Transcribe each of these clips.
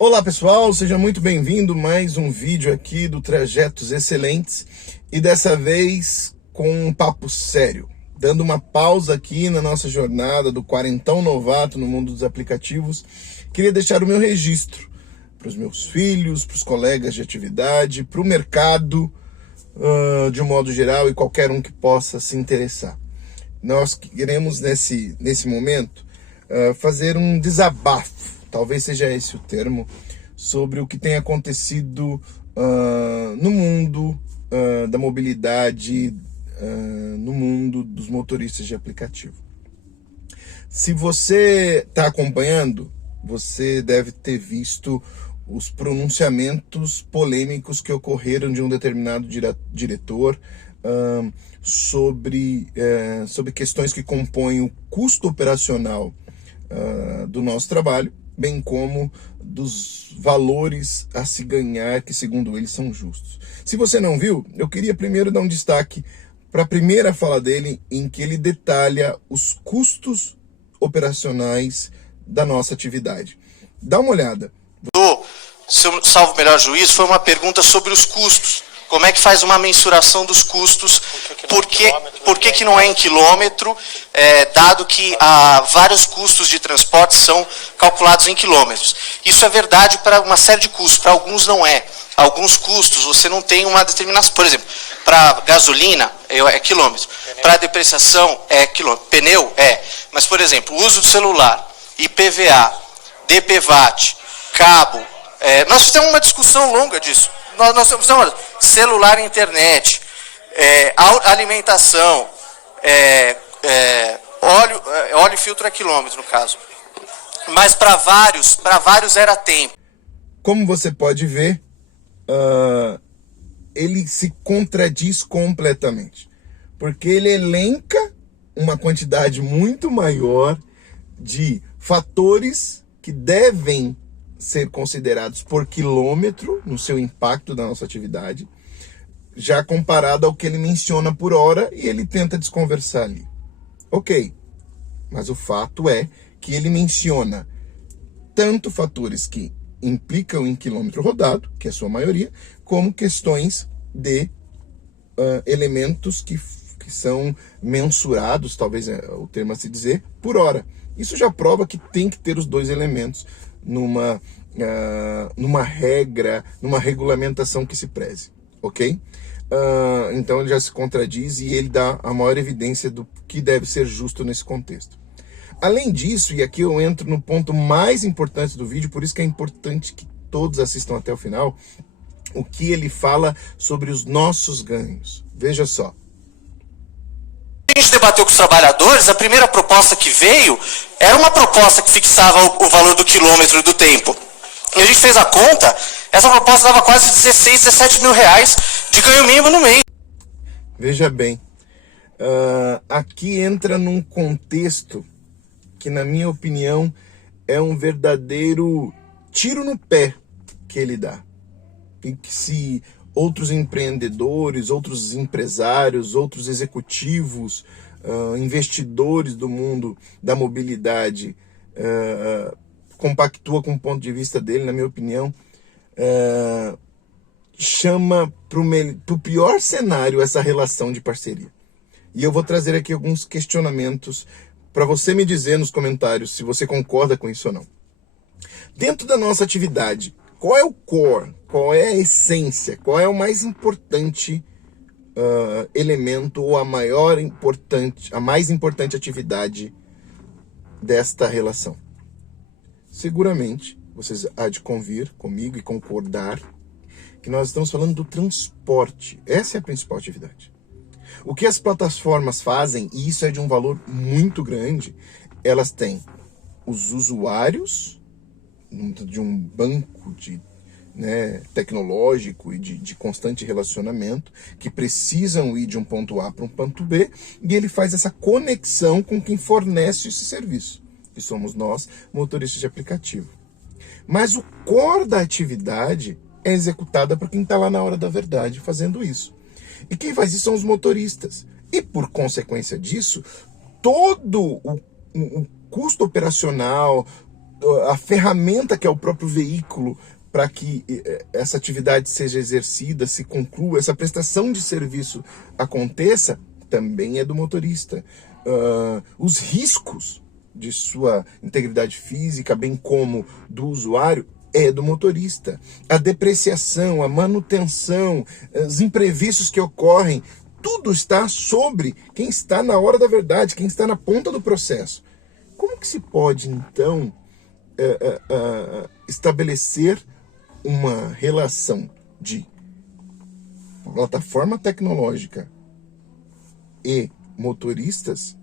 Olá pessoal, seja muito bem-vindo a mais um vídeo aqui do Trajetos Excelentes e dessa vez com um papo sério, dando uma pausa aqui na nossa jornada do quarentão novato no mundo dos aplicativos. Queria deixar o meu registro para os meus filhos, para os colegas de atividade, para o mercado de um modo geral e qualquer um que possa se interessar. Nós queremos nesse momento fazer um desabafo, talvez seja esse o termo, sobre o que tem acontecido no mundo da mobilidade, no mundo dos motoristas de aplicativo. Se você está acompanhando, você deve ter visto os pronunciamentos polêmicos que ocorreram de um determinado diretor sobre questões que compõem o custo operacional do nosso trabalho, bem como dos valores a se ganhar, que segundo ele são justos. Se você não viu, eu queria primeiro dar um destaque para a primeira fala dele, em que ele detalha os custos operacionais da nossa atividade. Dá uma olhada. Se eu salvo o melhor juízo, foi uma pergunta sobre os custos. Como é que faz uma mensuração dos custos? Por que não é em quilômetro, dado que vários custos de transporte são calculados em quilômetros? Isso é verdade para uma série de custos, para alguns não é. Alguns custos você não tem uma determinação. Por exemplo, para gasolina é quilômetro, para depreciação é quilômetro, pneu é. Mas, por exemplo, o uso do celular, IPVA, DPVAT, cabo, nós fizemos uma discussão longa disso. Nós temos celular e internet, alimentação, óleo e filtro a quilômetro, no caso. Mas para vários era tempo. Como você pode ver, ele se contradiz completamente, porque ele elenca uma quantidade muito maior de fatores que devem ser considerados por quilômetro no seu impacto da nossa atividade, já comparado ao que ele menciona por hora, e ele tenta desconversar ali. Ok, mas o fato é que ele menciona tanto fatores que implicam em quilômetro rodado, que é a sua maioria, como questões de elementos que são mensurados, talvez é o termo a se dizer, por hora. Isso já prova que tem que ter os dois elementos numa regra, numa regulamentação que se preze, ok? Então ele já se contradiz e ele dá a maior evidência do que deve ser justo nesse contexto. Além disso, e aqui eu entro no ponto mais importante do vídeo, por isso que é importante que todos assistam até o final, o que ele fala sobre os nossos ganhos. Veja só. A gente debateu com os trabalhadores, a primeira proposta que veio era uma proposta que fixava o valor do quilômetro e do tempo. E a gente fez a conta, essa proposta dava quase 16, 17 mil reais de ganho mínimo no mês. Veja bem, aqui entra num contexto que, na minha opinião, é um verdadeiro tiro no pé que ele dá. E que se outros empreendedores, outros empresários, outros executivos, investidores do mundo da mobilidade compactua com o ponto de vista dele, na minha opinião, chama para o pior cenário essa relação de parceria. E eu vou trazer aqui alguns questionamentos para você me dizer nos comentários se você concorda com isso ou não. Dentro da nossa atividade, qual é o core? Qual é a essência? Qual é o mais importante elemento ou a mais importante atividade desta relação? Seguramente, vocês há de convir comigo e concordar que nós estamos falando do transporte. Essa é a principal atividade. O que as plataformas fazem, e isso é de um valor muito grande, elas têm os usuários de um banco tecnológico e de constante relacionamento, que precisam ir de um ponto A para um ponto B, e ele faz essa conexão com quem fornece esse serviço, que somos nós, motoristas de aplicativo. Mas o core da atividade é executada por quem está lá na hora da verdade fazendo isso. E quem faz isso são os motoristas. E por consequência disso, todo o custo operacional, a ferramenta que é o próprio veículo para que essa atividade seja exercida, se conclua, essa prestação de serviço aconteça, também é do motorista. Os riscos de sua integridade física, bem como do usuário, é do motorista. A depreciação, a manutenção, os imprevistos que ocorrem, tudo está sobre quem está na hora da verdade, quem está na ponta do processo. Como que se pode, então, estabelecer uma relação de plataforma tecnológica e motoristas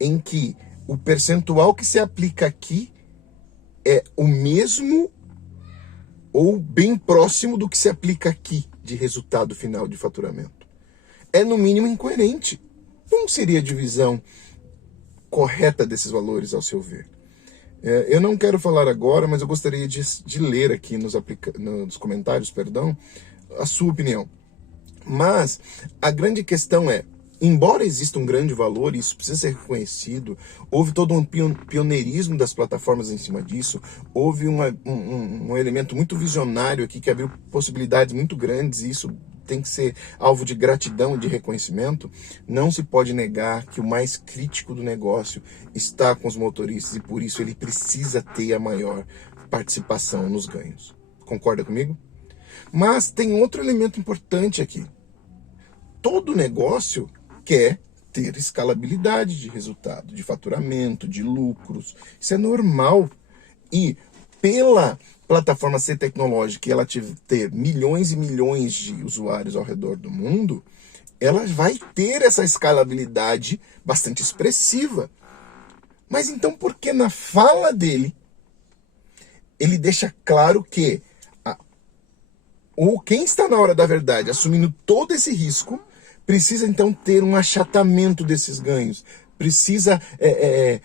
em que o percentual que se aplica aqui é o mesmo ou bem próximo do que se aplica aqui de resultado final de faturamento? É no mínimo incoerente. Como seria a divisão correta desses valores, ao seu ver? Eu não quero falar agora, mas eu gostaria de ler aqui nos comentários, a sua opinião. Mas a grande questão é, embora exista um grande valor, e isso precisa ser reconhecido, houve todo um pioneirismo das plataformas em cima disso, houve um elemento muito visionário aqui que abriu possibilidades muito grandes, e isso tem que ser alvo de gratidão e de reconhecimento. Não se pode negar que o mais crítico do negócio está com os motoristas e por isso ele precisa ter a maior participação nos ganhos. Concorda comigo? Mas tem outro elemento importante aqui. Todo negócio quer ter escalabilidade de resultado, de faturamento, de lucros. Isso é normal. E pela plataforma ser tecnológica e ela ter milhões e milhões de usuários ao redor do mundo, ela vai ter essa escalabilidade bastante expressiva. Mas então por que na fala dele ele deixa claro que quem está na hora da verdade, assumindo todo esse risco, precisa então ter um achatamento desses ganhos, precisa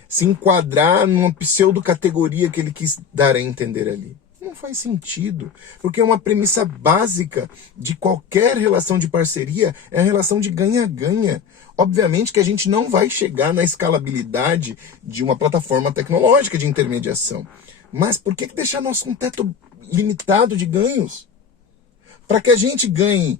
se enquadrar numa pseudo-categoria que ele quis dar a entender ali? Não faz sentido, porque é uma premissa básica de qualquer relação de parceria, é a relação de ganha-ganha. Obviamente que a gente não vai chegar na escalabilidade de uma plataforma tecnológica de intermediação, mas por que deixar nosso um teto limitado de ganhos? Para que a gente ganhe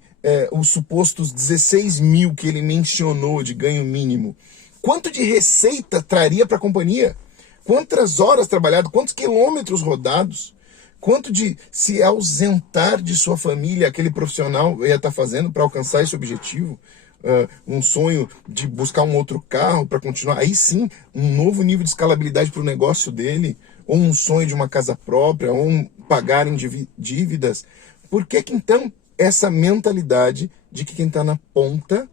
os supostos 16 mil que ele mencionou de ganho mínimo, quanto de receita traria para a companhia? Quantas horas trabalhadas, quantos quilômetros rodados? Quanto de se ausentar de sua família aquele profissional ia estar fazendo para alcançar esse objetivo? Um sonho de buscar um outro carro para continuar. Aí sim, um novo nível de escalabilidade para o negócio dele. Ou um sonho de uma casa própria, ou pagar em dívidas. Por que então essa mentalidade de que quem está na ponta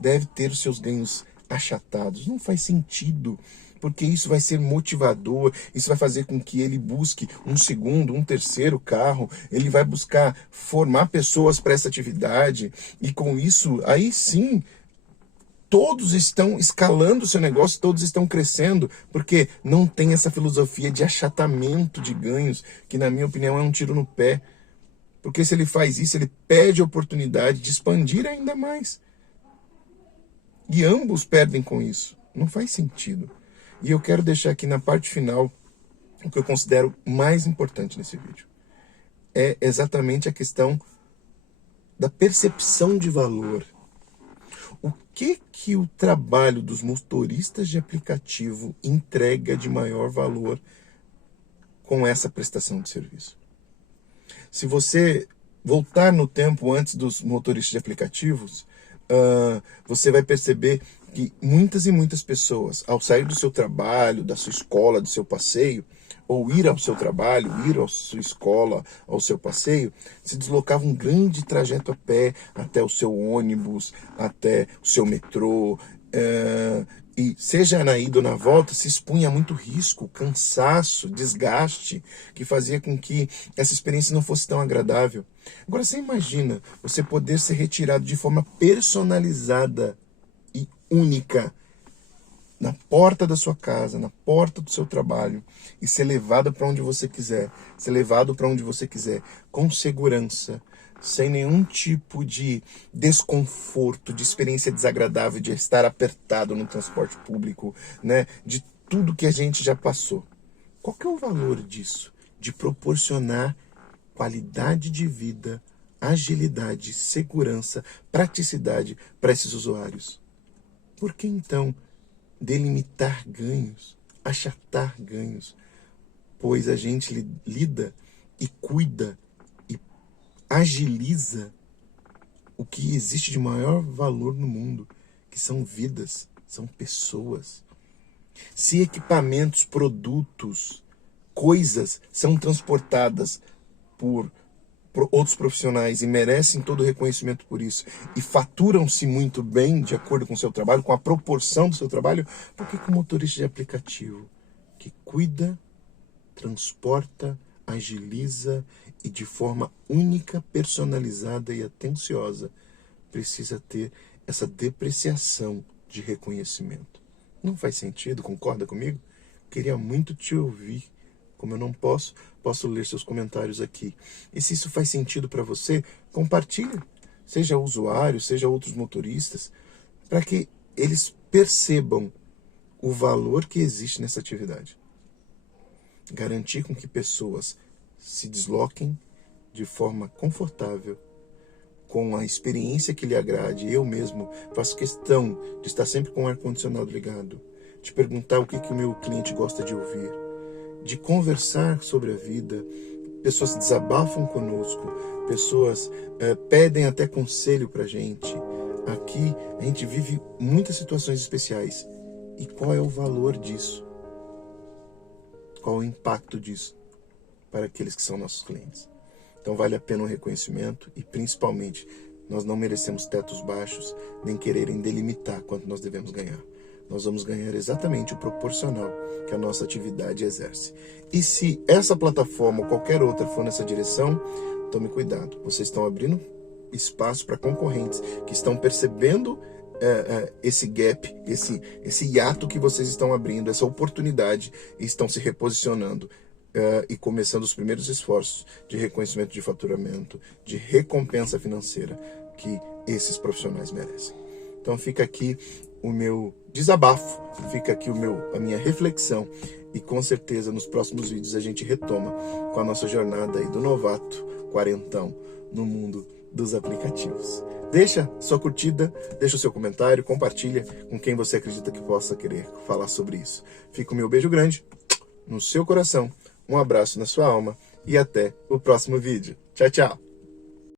deve ter os seus ganhos achatados? Não faz sentido. Porque isso vai ser motivador, isso vai fazer com que ele busque um segundo, um terceiro carro, ele vai buscar formar pessoas para essa atividade, e com isso, aí sim, todos estão escalando o seu negócio, todos estão crescendo, porque não tem essa filosofia de achatamento de ganhos, que na minha opinião é um tiro no pé. Porque se ele faz isso, ele perde a oportunidade de expandir ainda mais. E ambos perdem com isso. Não faz sentido. E eu quero deixar aqui na parte final o que eu considero mais importante nesse vídeo. É exatamente a questão da percepção de valor. O que o trabalho dos motoristas de aplicativo entrega de maior valor com essa prestação de serviço? Se você voltar no tempo antes dos motoristas de aplicativos, você vai perceber que muitas e muitas pessoas, ao sair do seu trabalho, da sua escola, do seu passeio, ou ir ao seu trabalho, ir à sua escola, ao seu passeio, se deslocavam um grande trajeto a pé até o seu ônibus, até o seu metrô, e seja na ida ou na volta, se expunha a muito risco, cansaço, desgaste, que fazia com que essa experiência não fosse tão agradável. Agora você imagina você poder ser retirado de forma personalizada e única na porta da sua casa, na porta do seu trabalho, e ser levado para onde você quiser, ser levado para onde você quiser, com segurança, sem nenhum tipo de desconforto, de experiência desagradável, de estar apertado no transporte público, né? De tudo que a gente já passou. Qual que é o valor disso? De proporcionar qualidade de vida, agilidade, segurança, praticidade para esses usuários. Por que então delimitar ganhos, achatar ganhos? Pois a gente lida e cuida e agiliza o que existe de maior valor no mundo, que são vidas, são pessoas. Se equipamentos, produtos, coisas são transportadas por outros profissionais e merecem todo o reconhecimento por isso e faturam-se muito bem de acordo com o seu trabalho, com a proporção do seu trabalho, por que o motorista de aplicativo que cuida, transporta, agiliza e de forma única, personalizada e atenciosa precisa ter essa depreciação de reconhecimento? Não faz sentido, concorda comigo? Queria muito te ouvir. Como eu não posso ler seus comentários aqui. E se isso faz sentido para você, compartilhe. Seja usuário, seja outros motoristas, para que eles percebam o valor que existe nessa atividade. Garantir com que pessoas se desloquem de forma confortável, com a experiência que lhe agrade. Eu mesmo faço questão de estar sempre com o ar-condicionado ligado, de perguntar o que o meu cliente gosta de ouvir, de conversar sobre a vida. Pessoas desabafam conosco, pessoas pedem até conselho para a gente. Aqui a gente vive muitas situações especiais. E qual é o valor disso? Qual o impacto disso para aqueles que são nossos clientes? Então vale a pena o reconhecimento e, principalmente, nós não merecemos tetos baixos, nem quererem delimitar quanto nós devemos ganhar. Nós vamos ganhar exatamente o proporcional que a nossa atividade exerce. E se essa plataforma ou qualquer outra for nessa direção, tome cuidado. Vocês estão abrindo espaço para concorrentes que estão percebendo esse gap, esse hiato que vocês estão abrindo, essa oportunidade, e estão se reposicionando. E começando os primeiros esforços de reconhecimento de faturamento, de recompensa financeira que esses profissionais merecem. Então fica aqui o meu desabafo, fica aqui a minha reflexão, e com certeza nos próximos vídeos a gente retoma com a nossa jornada aí do novato quarentão no mundo dos aplicativos. Deixa sua curtida, deixa o seu comentário, compartilha com quem você acredita que possa querer falar sobre isso. Fica o meu beijo grande no seu coração. Um abraço na sua alma e até o próximo vídeo. Tchau, tchau!